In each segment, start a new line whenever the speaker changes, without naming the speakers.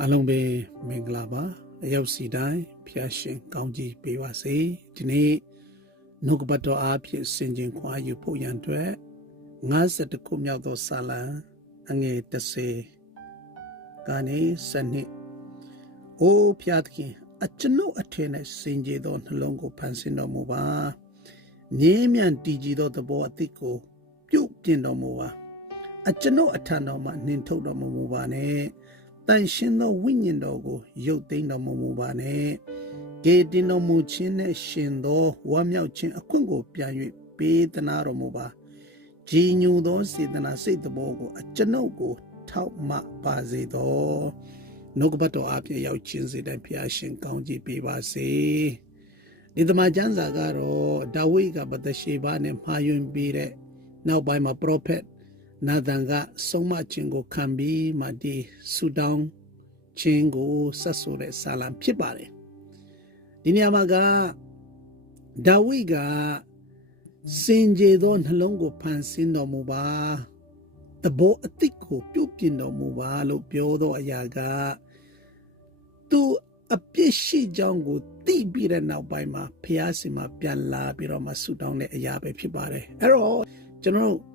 အလုံးပဲမင်္ဂလာပါအရောက်စီတိုင်းဖျားရှင်ကောင်းကြီးပေးပါစေဒီနေ့နှုတ်ကပတ်တော်အားဖြင့်စင်ကြင်ခွာယူဖို့ရန်အတွက်50ခုမြောက်သောစာလံအငယ်30ကနေစနစ်အိုးဖျားသခင်အကျွန်ုပ်အထင်နဲ့စင်ကြယ်သောနှလုံးကိုဖန်ဆင်းတော်မူပါငြင်းမြန်တည်ကြည်သောသဘောအသစ်ကိုပြုတ်ပြင်တော်မူပါအကျွန်ုပ်အထံတော်မှနှင်ထုတ်တော်မမူပါနဲ့တ န်ရှင်သောဝိညာဉ်တော်ကိုရုပ်သိမ်းတော်မမူပါနဲ့ဂေတင်တော်မူခြင်းနဲ့ရှင်သောဝမ်းမြောက်ခြင်းအခွင့်ကိုပြန်၍ပေးသနာတော်မူပါကြည်ညိုသောစေတနာစိတ်တဘောကိုအကျွန်ုပ်ကို ထောက်မှပါစေသောနှုတ်ကပတ်တော်အပြည့်ရောက်ခြင်းစေတဲ့ဖျားရှင်ကောင်းကြီးပေးပါစေဒီတမန်ကျမ်းစာကတော့ဒါဝိဒ်ကဗတရှေဘနဲ့မှာယွင်ပြီးတဲ့နောက်ပိုင်းမှာပရောဖက် နာသန်ကဆုံးမခြင်းကိုခံပြီးမှဒီဆူတောင်းခြင်းကိုဆက်ဆိုတဲ့ဆာလံဖြစ်ပါတယ်ဒီနေရာမှာကဒါဝိဒ်ကစင်ကြယ်သောနှလုံးကိုဖန်ဆင်းတော်မူပါတဘောအတိတ်ကိုပြုတ်ပြင်တော်မူပါလို့ပြောသောအရာကသူအပြစ်ရှိကြောင်းကိုသိပြီးတဲ့နောက်ပိုင်းမှာဖျားစင်မှာပြန်လာပြီးတော့မှဆူတောင်းတဲ့အရာပဲဖြစ်ပါတယ်အဲ့တော့ကျွန်တော်တို့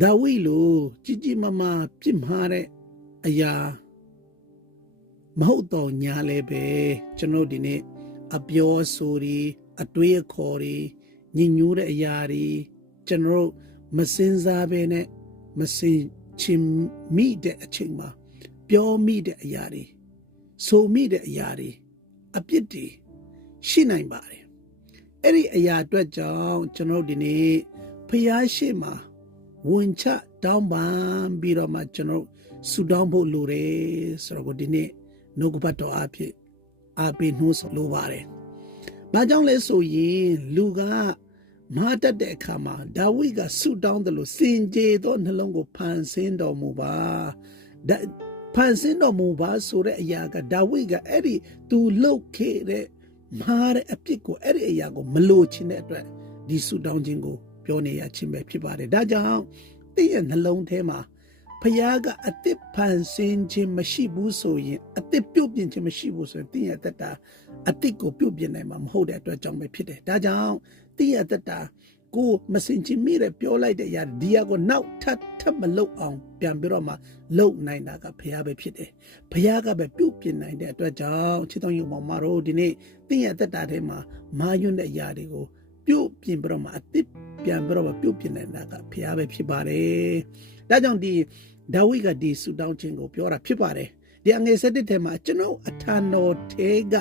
ဒါဝိလိုကြီးကြီးမားမားပြစ်မှားတဲ့အရာမဟုတ်တော့ညာလဲပဲကျွန်တော်ဒီနေ့အပြောဆိုတွေအတွေးအခေါ်တွေညင်ညူးတဲ့အရာတွေကျွန်တော်မစင်စားပဲနဲ့မစင်ချင်မိတဲ့အချိန်မှာပြောမိတဲ့အရာတွေဆိုမိတဲ့အရာတွေအပြစ်တွေရှိနိုင်ပါတယ်အဲ့ဒီအရာအတွက်ကြောင့်ကျွန်တော်ဒီနေ့ဖျားရှိမှာ ဝင်ချတောင်းပန်ပြီးတော့မှကျွန်တော်ဆူတောင်းဖို့လိုတယ်ဆိုတော့ဒီနေ့နှုတ်ကပတ်တော်အဖြစ်အားပေးနှိုးဆော်လိုပါတယ်။ဘာကြောင့်လဲဆိုရင်လူကမဟာတတ်တဲ့အခါမှာဒါဝိဒ်ကဆူတောင်းတယ်လို့စင်ကြယ်သောနှလုံးကိုဖန်ဆင်းတော်မူပါ။ဒါဖန်ဆင်းတော်မူပါဆိုတဲ့အရာကဒါဝိဒ်ကအဲ့ဒီသူလှုပ်ခဲ့တဲ့မားတဲ့အပြစ်ကိုအဲ့ဒီအရာကိုမလိုချင်တဲ့အတွက်ဒီဆူတောင်းခြင်းကို ပြောနေရခြင်းပဲဖြစ်ပါတယ်ဒါကြောင့်တင့်ရဲ့နှလုံးထဲမှာဖခင်ကအစ်စ်ဖန်ဆင်းခြင်းမရှိဘူးဆိုရင်အစ်စ်ပြုတ်ပြင်ခြင်းမရှိဘူးဆိုရင်တင့်ရဲ့တက်တာအစ်စ်ကိုပြုတ်ပြင်နိုင်မှာမဟုတ်တဲ့အတွက်ကြောင့်ပဲဖြစ်တယ်ဒါကြောင့်တင့်ရဲ့တက်တာကိုမစင်ချင်မိတဲ့ပြောလိုက်တဲ့အရာဒီဟာကိုနောက်ထပ်ထပ်မလုတ်အောင်ပြန်ပြီးတော့မှလုတ်နိုင်တာကဖះပဲဖြစ်တယ်ဖះကပဲပြုတ်ပြင်နိုင်တဲ့အတွက်ကြောင့်ချစ်တော်ယူမောင်မတို့ဒီနေ့တင့်ရဲ့တက်တာထဲမှာမာယွန်းတဲ့အရာတွေကို ပြုတ်ပြင်ပြီးတော့မှအစ်စ်ပြန်ပြီးတော့ပြုတ်ပြင်နေတာကဖះပဲဖြစ်ပါတယ်ဒါကြောင့်ဒီဒါဝိဒ်ကဒီဆူတောင်းခြင်းကိုပြောတာဖြစ်ပါတယ်ဒီအငယ်ဆက်တဲ့ထဲမှာကျွန်တော်အထံတော်ထဲက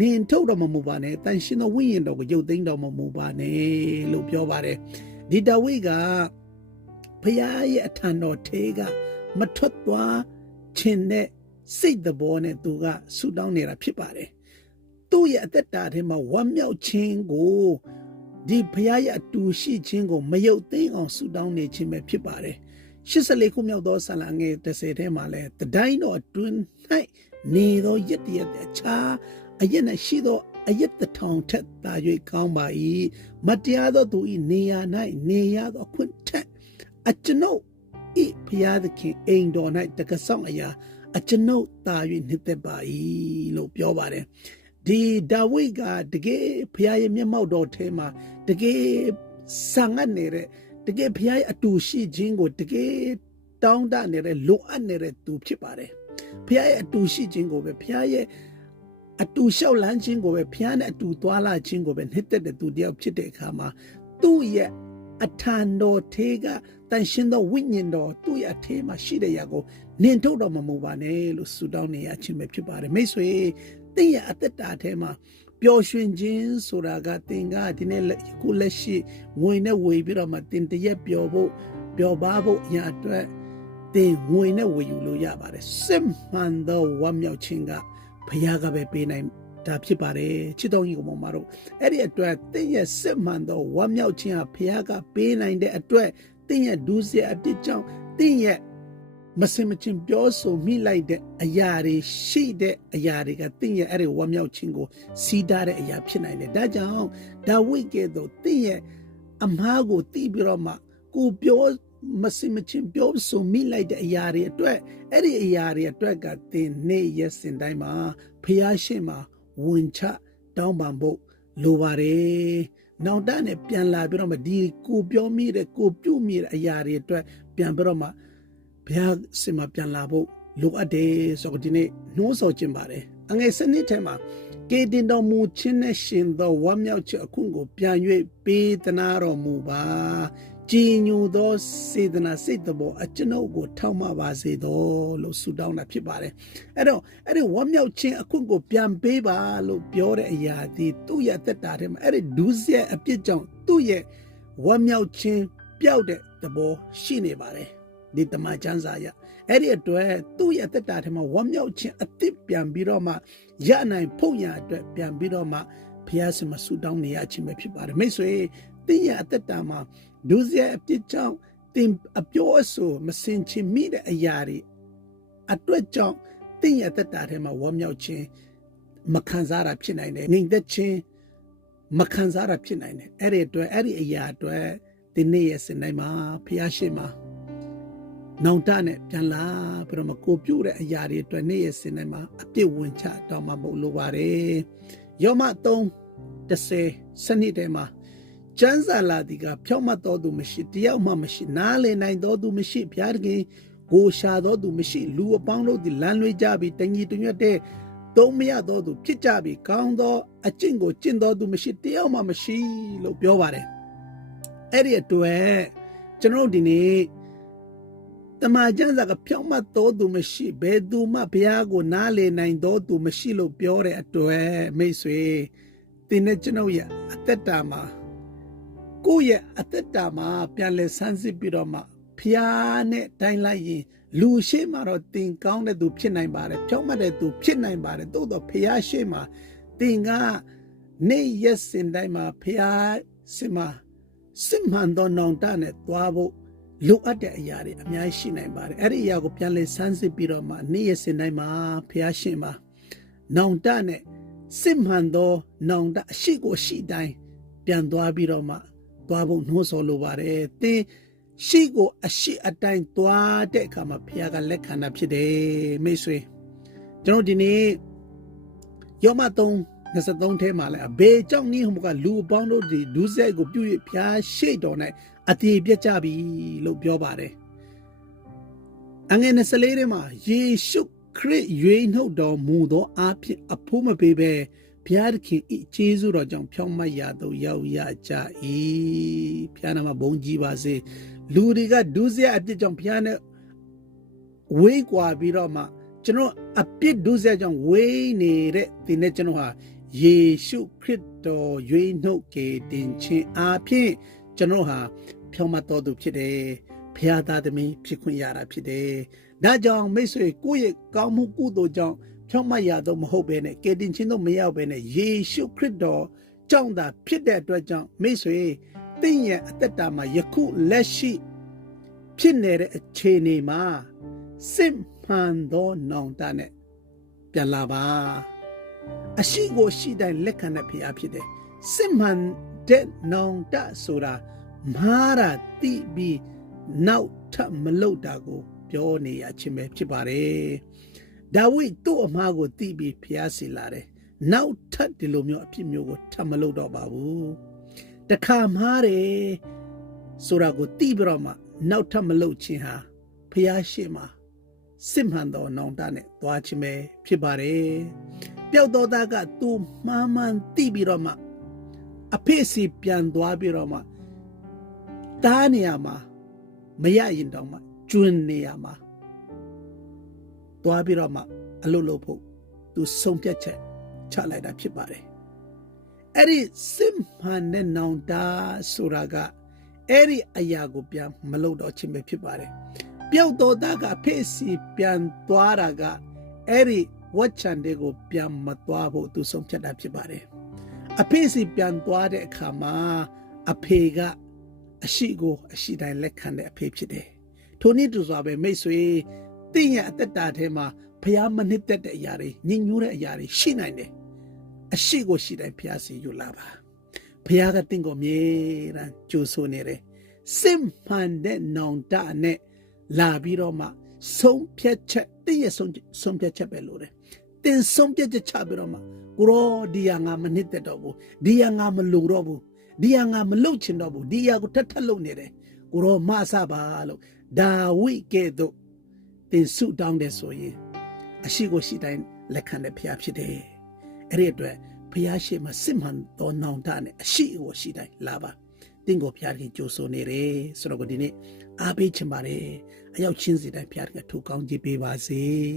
နင်ထုတ်တော်မမူပါနဲ့တန်ရှင်သောဝိညာဉ်တော်ကိုရုပ်သိမ်းတော်မမူပါနဲ့လို့ပြောပါတယ်ဒီဒါဝိဒ်ကဖခင်ရဲ့အထံတော်ထဲကမထွက်သွားခြင်းနဲ့စိတ်တဘောနဲ့သူကဆူတောင်းနေတာဖြစ်ပါတယ်သူ့ရဲ့အသက်တာထဲမှာဝမ်းမြောက်ခြင်းကို ဒီဖခင်ရဲ့အတူရှိခြင်းကိုမယုတ်သိမ်းအောင်ဆူတောင်းနေခြင်းပဲဖြစ်ပါတယ်84ခုမြောက်သောဆာလငယ်30ထဲမှာလဲတတိုင်းတော်အတွင်း၌နေသောရစ်တရက်အခြားအရက်၌ရှိသောအရက်တထောင်ထက်သာ၍ကောင်းပါ၏မတရားသောသူ၏နေရာ၌နေရသောခွင့်ထက်အကျွန်ုပ်ဤဖျားသခင်အိမ်တော်၌တကဆောင်အရာအကျွန်ုပ်သာ၍နှစ်သက်ပါ၏လို့ပြောပါတယ် ဒီဒါဝိဒ်ကတကယ်ဖျားရဲ့မျက်မှောက်တော်ထဲမှာတကယ်ဆံငတ်နေတဲ့တကယ်ဖခင်ရဲ့အတူရှိခြင်းကိုတကယ်တောင်းတနေတဲ့လိုအပ်နေတဲ့သူဖြစ်ပါတယ်ဖခင်ရဲ့အတူရှိခြင်းကိုပဲဖခင်ရဲ့အတူလျှောက်လန်းခြင်းကိုပဲဖခင်နဲ့အတူသွားလာခြင်းကိုပဲနှစ်သက်တဲ့သူတယောက်ဖြစ်တဲ့အခါမှာသူ့ရဲ့အထံတော်ထေးကတန်ရှင်သောဝိညာဉ်တော်သူ့ရဲ့အထဲမှာရှိတဲ့ຢာကို နင်ထုတ်တော်မမူပါနဲ့လို့ဆုတောင်းနေရခြင်းပဲဖြစ်ပါတယ်မိတ်ဆွေတင့်ရဲ့အသက်တာထဲမှာပျော်ရွှင်ခြင်းဆိုတာကသင်ကဒီနေ့ခုလက်ရှိငွေနဲ့ဝေပြီးတော့မှသင်တရက်ပျော်ဖို့ပျော်ပါဖို့အရာအတွက်သင်ငွေနဲ့ဝေယူလို့ရပါတယ်စစ်မှန်သောဝမ်းမြောက်ခြင်းကဘုရားကပဲပေးနိုင်ဒါဖြစ်ပါတယ်ချစ်တော်ကြီးကိုမမတို့အဲ့ဒီအတွက်သင်ရဲ့စစ်မှန်သောဝမ်းမြောက်ခြင်းဟာဘုရားကပေးနိုင်တဲ့အတွက်သင်ရဲ့ဒုစရအပြစ်ကြောင့်သင်ရဲ့ မစင်မချင်းပြောဆိုမိလိုက်တဲ့အရာတွေရှိတဲ့အရာတွေကတင့်ရဲ့အဲ့ဒီဝမ်းမြောက်ခြင်းကိုစီးတားတဲ့အရာဖြစ်နိုင်တယ်ဒါကြောင့်ဒါဝိဒ်ကဲ့သို့တင့်ရဲ့အမားကိုတီးပြီးတော့မှကိုပြောမစင်မချင်းပြောဆိုမိလိုက်တဲ့အရာတွေအတွက်အဲ့ဒီအရာတွေအတွက်ကသင်နေ့ရက်စဉ်တိုင်းမှာဖျားရှင်မှာဝင်ချတောင်းပန်ဖို့လိုပါတယ်။နောက်တနဲ့ပြန်လာပြီးတော့မှဒီကိုပြောမိတဲ့ကိုပြုတ်မိတဲ့အရာတွေအတွက်ပြန်ပြီးတော့မှ ဘုရားစင်မှာပြန်လာဖို့လိုအပ်တယ်ဆိုတော့ဒီနေ့နှိုးဆော်ခြင်းပါတယ်။အငယ်စနစ်ထဲမှာကေတင်တော်မူခြင်းနဲ့ရှင်သောဝမ်းမြောက်ခြင်းအခုကိုပြန်၍ပေးသနာတော်မူပါကြည်ညိုသောစေတနာစိတ်တော်အကျွန်ုပ်ကိုထောက်မပါစေတော်လို့ဆုတောင်းတာဖြစ်ပါတယ်အဲ့တော့အဲ့ဒီဝမ်းမြောက်ခြင်းအခုကိုပြန်ပေးပါလို့ပြောတဲ့အရာဒီသူ့ရဲ့သက်တာထဲမှာအဲ့ဒီဒုစရိုက်အပြစ်ကြောင့်သူ့ရဲ့ဝမ်းမြောက်ခြင်းပျောက်တဲ့သဘောရှိနေပါတယ် ဒီတမန်ကျမ်းစာရအဲ့ဒီအတွက်သူ့ရဲ့သက်တာထဲမှာဝမ်းမြောက်ခြင်းအသစ်ပြန်ပြီးတော့မှရနိုင်ဖို့ရအတွက်ပြန်ပြီးတော့မှဘုရားရှင်မှာဆုတောင်းနေရခြင်းပဲဖြစ်ပါတယ်မိတ်ဆွေတင်းရဲ့အသက်တာမှာဒုစရိုက်အပြစ်ကြောင့်တင်အပြောအဆိုမစင်ချင်မိတဲ့အရာတွေအတွက်ကြောင့်တင်းရဲ့အသက်တာထဲမှာဝမ်းမြောက်ခြင်းမခံစားရဖြစ်နိုင်တယ်ငြိမ်သက်ခြင်းမခံစားရဖြစ်နိုင်တယ်အဲ့ဒီအတွက်အဲ့ဒီအရာအတွက်ဒီနေ့ရဲ့စင်တိုင်းမှာဘုရားရှင်မှာ နောင်တနဲ့ပြန်လာပြီးတော့မကိုပြုတ်တဲ့အရာတွေအတွက်နေ့ရက်စင်တိုင်းမှာအပြစ်ဝင်ချတောင်းမှမဟုတ်လိုပါတယ်ယောမ3 30စနစ်ထဲမှာကျမ်းစာလာဒီကဖြောင့်မတ်တော်သူမရှိတယောက်မှမရှိနားလည်နိုင်တော်သူမရှိဘုရားခင်ကိုရှာတော်သူမရှိလူအပေါင်းတို့သည်လမ်းလွှဲကြပြီးတညီတညွတ်တဲ့သုံးမရတော်သူဖြစ်ကြပြီးကောင်းသောအကျင့်ကိုကျင့်တော်သူမရှိတယောက်မှမရှိလို့ပြောပါတယ်အဲ့ဒီအတွက်ကျွန်တော်ဒီနေ့ တမန်ကျမ်းစာကဖြောင့်မတ်တော်သူမရှိဘယ်သူမှဘုရားကိုနားလည်နိုင်တော်သူမရှိလို့ပြောတဲ့အတွက်မိတ်ဆွေဒီနေ့ကျွန်တော်ရဲ့အသက်တာမှာကိုယ့်ရဲ့အသက်တာမှာပြန်လဲဆန်းစစ်ပြီးတော့မှဖျားနဲ့တိုင်းလိုက်ရင်လူရှိမှတော့တင်ကောင်းတဲ့သူဖြစ်နိုင်ပါတယ်ဖြောင့်မတ်တဲ့သူဖြစ်နိုင်ပါတယ်သို့တော့ဖျားရှိမှတင်ကနေရက်စင်တိုင်းမှာဖျားစင်မှာစစ်မှန်သောနောင်တနဲ့သွားဖို့ လိုအပ်တဲ့အရာတွေအများကြီးရှိနိုင်ပါတယ်အဲ့ဒီအရာကိုပြန်လဲဆန်းစစ်ပြီးတော့မှနေ့ရက်စင်တိုင်းမှာဖျားရှင်မှာနောင်တနဲ့စစ်မှန်သောနောင်တအရှိကိုရှိတိုင်းပြန်သွားပြီးတော့မှသွားဖို့နှိုးဆော်လိုပါတယ်။သင်ရှိကိုအရှိအတိုင်းသွားတဲ့အခါမှာဘုရားကလက်ခံတာဖြစ်တယ်မိတ်ဆွေ။ကျွန်တော်ဒီနေ့ယောမ3 23ထဲမှာလည်းအဘေကြောင့်နည်းဟိုကလူအပေါင်းတို့ဒီဒုစရိုက်ကိုပြု၍ဘုရားရှိတော်၌အတိပြတ်ကြပြီလို့ပြောပါတယ်။အငယ်24ထဲမှာယေရှုခရစ်ရွေးနှုတ်တော်မူသောအဖြစ်အဖို့မပေးဘဲဘုရားသခင်ဤကျေးဇူးတော်ကြောင့်ဖြောင့်မတ်ရသို့ရောက်ရကြ၏ဘုရားနာမဘုန်းကြီးပါစေလူတွေကဒုစရိုက်အပြစ်ကြောင့်ဘုရားနဲ့ဝေးကွာပြီးတော့မှကျွန်တော်အပြစ်ဒုစရိုက်ကြောင့်ဝေးနေတဲ့ဒီနေ့ကျွန်တော်ဟာ ယေရှုခရစ်တော်ရွေးနှုတ်ကေတင်ခြင်းအဖြစ်ကျွန်တော်ဟာဖြောင့်မတ်တော်သူဖြစ်တယ်ဘုရားသားသမီးဖြစ်ခွင့်ရတာဖြစ်တယ်ဒါကြောင့်မိတ်ဆွေကိုယ့်ရဲ့ကောင်းမှုကုသိုလ်ကြောင့်ဖြောင့်မတ်ရတော့မဟုတ်ဘဲနဲ့ကယ်တင်ခြင်းတော့မရောက်ဘဲနဲ့ယေရှုခရစ်တော်ကြောင့်သာဖြစ်တဲ့အတွက်ကြောင့်မိတ်ဆွေတင့်ရဲ့အသက်တာမှာယခုလက်ရှိဖြစ်နေတဲ့အခြေအနေမှာစစ်မှန်သောနောင်တနဲ့ပြန်လာပါ အရှိကိုရှိတိုင်းလက်ခံတဲ့ဖရားဖြစ်တယ်စစ်မှန်တဲ့နောင်တဆိုတာမာရာတိပြီးနောက်ထပ်မလုပ်တာကို ပြောနေရခြင်းပဲဖြစ်ပါတယ်ဒါဝိဒ်သူ့အမှားကိုသိပြီးဖျားစီလာတယ်။နောက်ထပ်ဒီလိုမျိုးအဖြစ်မျိုးကိုထပ်မလုပ်တော့ပါဘူး။တခါမှားတယ်ဆိုတာကိုသိပြီးတော့မှနောက်ထပ်မလုပ်ခြင်းဟာဖျားရှိမှာစစ်မှန်သောနောင်တနဲ့သွားခြင်းပဲဖြစ်ပါတယ်။ ပျောက်တော်သားကသူမှားမှန်သိပြီးတော့မှအဖေစီပြန်သွားပြီးတော့မှတားနေရမှာမရရင်တော့မှကျွန်းနေရမှာသွားပြီးတော့မှအလုပ်လုပ်ဖို့သူဆုံးဖြတ်ချက်ချလိုက်တာဖြစ်ပါတယ်အဲ့ဒီစစ်မှန်တဲ့နောင်တာဆိုတာကအဲ့ဒီအရာကိုပြန်မလုပ်တော့ခြင်းပဲဖြစ်ပါတယ်ပျောက်တော်သားကဖေ့စီပြန်သွားတာကအဲ့ဒီ ဝတ်ချန်တွေကိုပြန်မသွားဖို့သူဆုံးဖြတ်တာဖြစ်ပါတယ်အဖေစီပြန်သွားတဲ့အခါမှာအဖေကအရှိကိုအရှိတိုင်းလက်ခံတဲ့အဖေဖြစ်တယ်ထိုနည်းတူစွာပဲမိတ်ဆွေတင့်ရဲ့အသက်တာထဲမှာဖျားမနစ်သက်တဲ့အရာတွေညင်ညူးတဲ့အရာတွေရှိနိုင်တယ်အရှိကိုရှိတိုင်းဖျားစီယူလာပါဖျားကတင့်ကိုမြေတမ်းကြိုးဆိုနေတယ်စစ်မှန်တဲ့နောင်တနဲ့လာပြီးတော့မှ ဆုံးဖြတ်ချက်တည့်ရဲ့ဆုံးဆုံးဖြတ်ချက်ပဲလို့တယ်တင်ဆုံးဖြတ်ချက်ချပြီးတော့မှကိုရောဒီဟာငါမနစ်သက်တော့ဘူးဒီဟာငါမလုံတော့ဘူးဒီဟာငါမလုံချင်တော့ဘူးဒီဟာကိုထပ်ထပ်လုံနေတယ်ကိုရောမဆပါလို့ဒါဝိကဲ့သို့တင်ဆုတောင်းတယ်ဆိုရင်အရှိကိုရှိတိုင်းလက်ခံတဲ့ဖရားဖြစ်တယ်အဲ့ဒီအတွက်ဖရားရှိမှစစ်မှန်သောနောင်တနဲ့အရှိကိုရှိတိုင်းလာပါ တင့်ကိုဖရားခင်ကြိုးဆိုနေတယ်ဆိုတော့ဒီနေ့အားပေးချင်ပါတယ်အရောက်ချင်းစီတိုင်းဖရားခင်ထူကောင်းကြည့်ပေးပါစေ